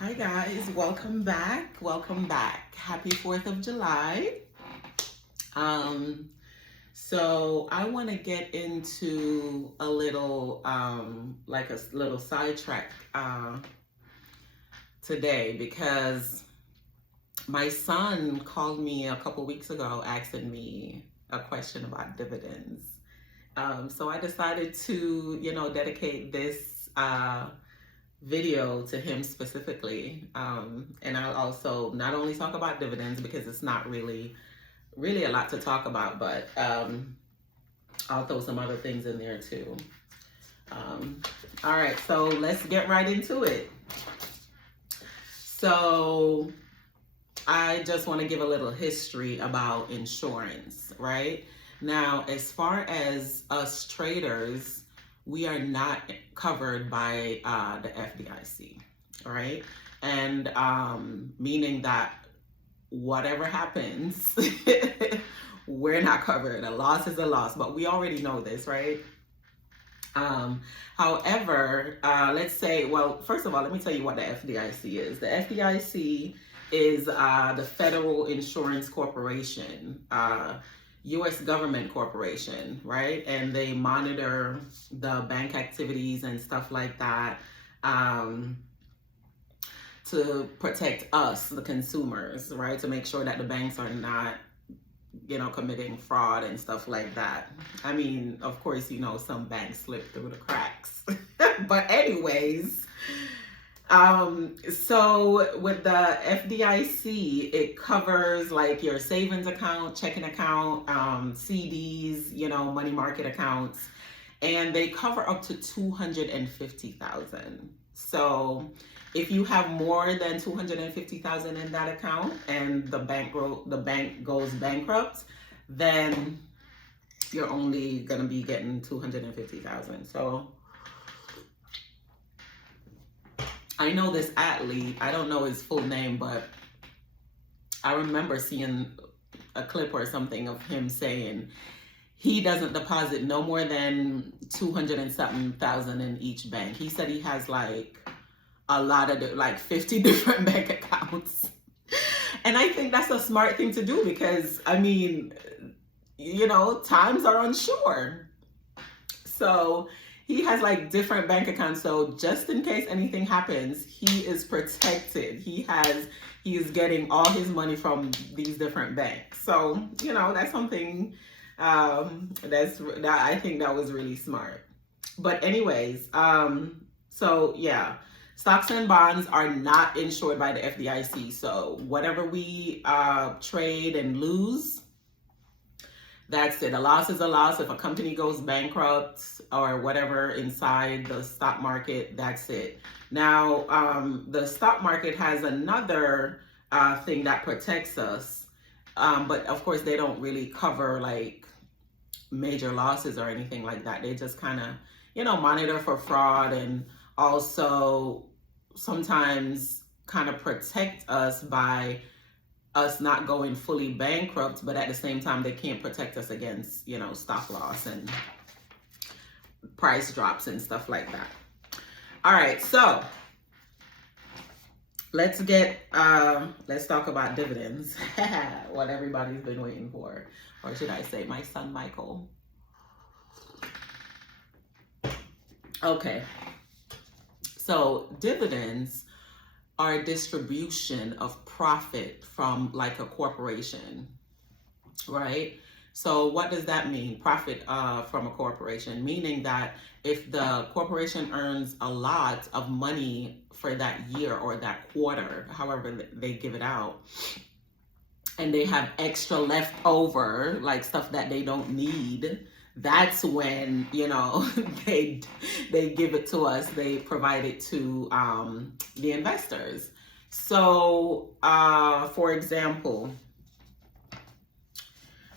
Hi guys, welcome back. Welcome back. Happy 4th of July. Um so I want to get into a little like a little sidetrack today because my son called me a couple weeks ago asking me a question about dividends. So I decided to, dedicate this video to him specifically. And I'll also not only talk about dividends because it's not really a lot to talk about, but I'll throw some other things in there too. All right, so let's get right into it. So I just want to give a little history about insurance, right? Now, as far as us traders, we are not covered by the FDIC, all right? And meaning that whatever happens, we're not covered. A loss is a loss, but we already know this, right? However, let's say, well, first of all, let me tell you what the FDIC is. The FDIC is the Federal Insurance Corporation, U.S. government corporation, right? And they monitor the bank activities and stuff like that to protect us, the consumers, right? To make sure that the banks are not, committing fraud and stuff like that. I mean, of course, some banks slip through the cracks. But anyways, so with the FDIC, it covers like your savings account, checking account, CDs, money market accounts, and they cover up to 250,000. So if you have more than 250,000 in that account and the bank goes bankrupt, then you're only gonna be getting 250,000. So I know this athlete, I don't know his full name, but I remember seeing a clip or something of him saying he doesn't deposit no more than 200 and something thousand in each bank. He said he has like a lot of like 50 different bank accounts. And I think that's a smart thing to do because, I mean, times are unsure. So he has like different bank accounts. So just in case anything happens, he is protected. He is getting all his money from these different banks. So, that's something that I think that was really smart. But anyways, so yeah, stocks and bonds are not insured by the FDIC. So whatever we trade and lose, that's it. A loss is a loss. If a company goes bankrupt or whatever inside the stock market, that's it. Now, the stock market has another thing that protects us. But of course, they don't really cover like major losses or anything like that. They just kind of, monitor for fraud and also sometimes kind of protect us by us not going fully bankrupt, but at the same time, they can't protect us against, stop loss and price drops and stuff like that. All right, so let's talk about dividends. What everybody's been waiting for, or should I say my son, Michael. Okay, so dividends are a distribution of profit from like a corporation, right? So what does that mean? Profit from a corporation, meaning that if the corporation earns a lot of money for that year or that quarter, however they give it out, and they have extra left over, like stuff that they don't need, that's when, they give it to us. They provide it to the investors. So, for example,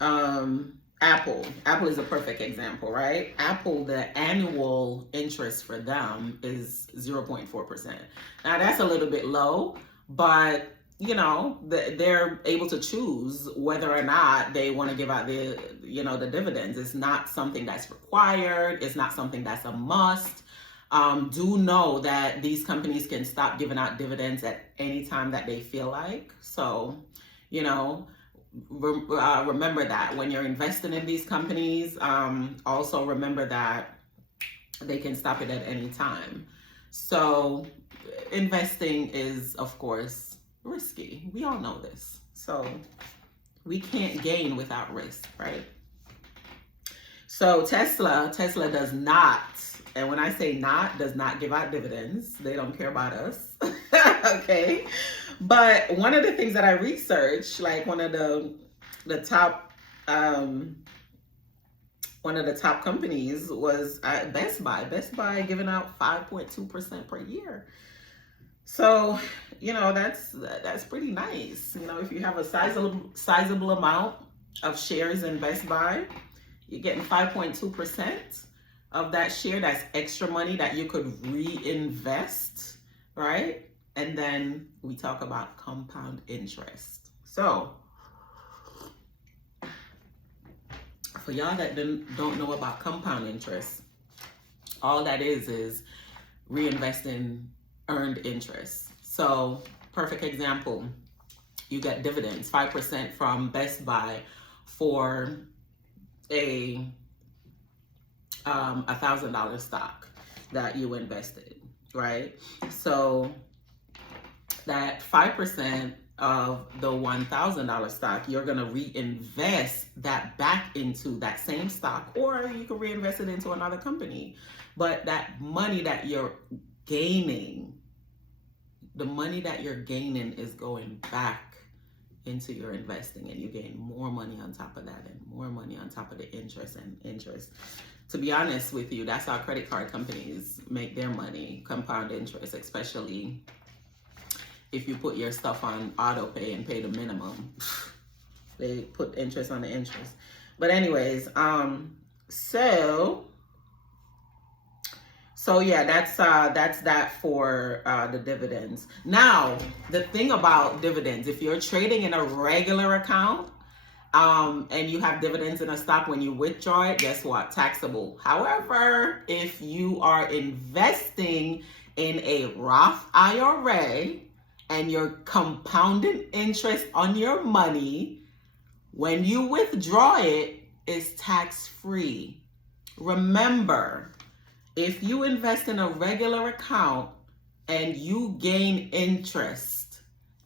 Apple is a perfect example, right? Apple, the annual interest for them is 0.4%. Now that's a little bit low, but they're able to choose whether or not they want to give out the dividends. It's not something that's required. It's not something that's a must. do know that these companies can stop giving out dividends at any time that they feel like. So, you know, remember that when you're investing in these companies. Also remember that they can stop it at any time. So investing is, of course, risky. We all know this. So we can't gain without risk, right? So Tesla does not, and when I say not, does not give out dividends. They don't care about us. Okay. But one of the things that I researched, like one of the top companies was Best Buy. Best Buy giving out 5.2% per year. So, you know, that's pretty nice. You know, if you have a sizable amount of shares in Best Buy, you're getting 5.2% of that share. That's extra money that you could reinvest, right? And then we talk about compound interest. So for y'all that don't know about compound interest, all that is reinvesting earned interest. So perfect example, you get dividends, 5% from Best Buy for a $1,000 stock that you invested, right? So that 5% of the $1,000 stock, you're going to reinvest that back into that same stock, or you can reinvest it into another company. But that money that you're gaining, the money that you're gaining is going back into your investing, and you gain more money on top of that and more money on top of the interest and interest. To be honest with you, that's how credit card companies make their money, compound interest, especially if you put your stuff on auto pay and pay the minimum. They put interest on the interest. But anyways, so yeah, that's that for the dividends. Now, the thing about dividends, if you're trading in a regular account, and you have dividends in a stock, when you withdraw it, guess what? Taxable. However, if you are investing in a Roth IRA and you're compounding interest on your money, when you withdraw it, it's tax-free. Remember, if you invest in a regular account and you gain interest,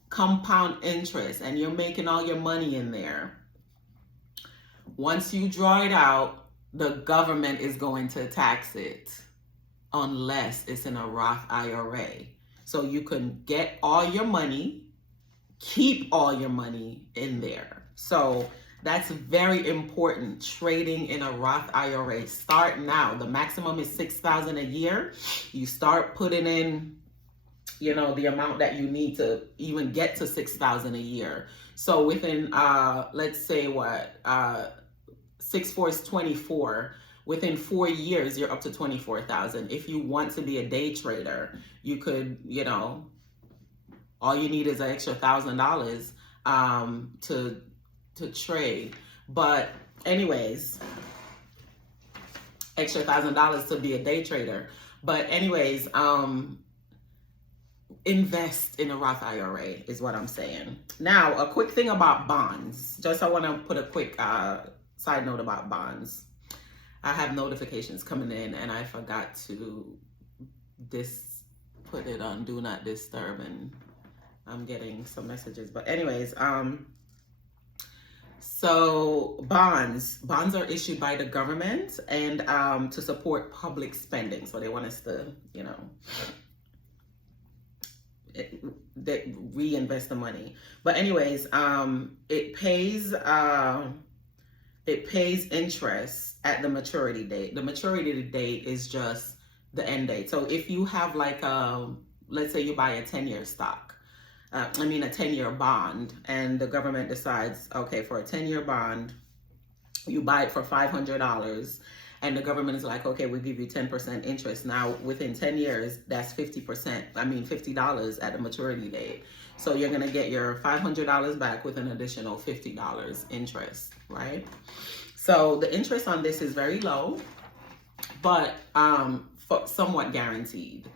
compound interest, and you're making all your money in there, once you draw it out, the government is going to tax it unless it's in a Roth IRA. So you can get all your money, keep all your money in there. So that's very important. Trading in a Roth IRA. Start now. The maximum is $6,000 a year. You start putting in, you know, the amount that you need to even get to $6,000 a year. So within, let's say 6 4 is 24. Within 4 years, you're up to 24,000. If you want to be a day trader, you could, you know, all you need is an extra $1,000 to trade. But anyways, extra $1,000 to be a day trader. But anyways, invest in a Roth IRA is what I'm saying. Now, a quick thing about bonds. Just I want to put a quick side note about bonds. I have notifications coming in and I forgot to put it on do not disturb, and I'm getting some messages. But anyways, so bonds are issued by the government and to support public spending. So they want us to, you know, reinvest the money. But anyways, it pays interest at the maturity date. The maturity date is just the end date. So if you have like let's say you buy a 10-year stock, a 10-year bond, and the government decides, okay, for a 10-year bond, you buy it for $500, and the government is like, okay, we'll give you 10% interest. Now, within 10 years, that's $50 at the maturity date. So you're gonna get your $500 back with an additional $50 interest, right? So the interest on this is very low, but somewhat guaranteed.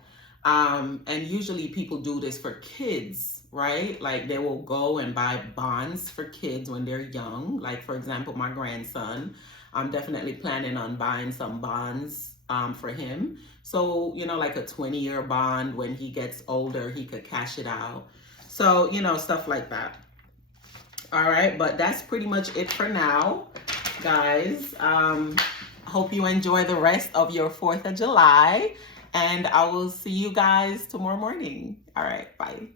And usually people do this for kids, right? Like they will go and buy bonds for kids when they're young. Like for example, my grandson, I'm definitely planning on buying some bonds for him. So, you know, like a 20-year bond, when he gets older, he could cash it out. So, you know, stuff like that. All right, but that's pretty much it for now, guys. Hope you enjoy the rest of your 4th of July, and I will see you guys tomorrow morning. All right, bye.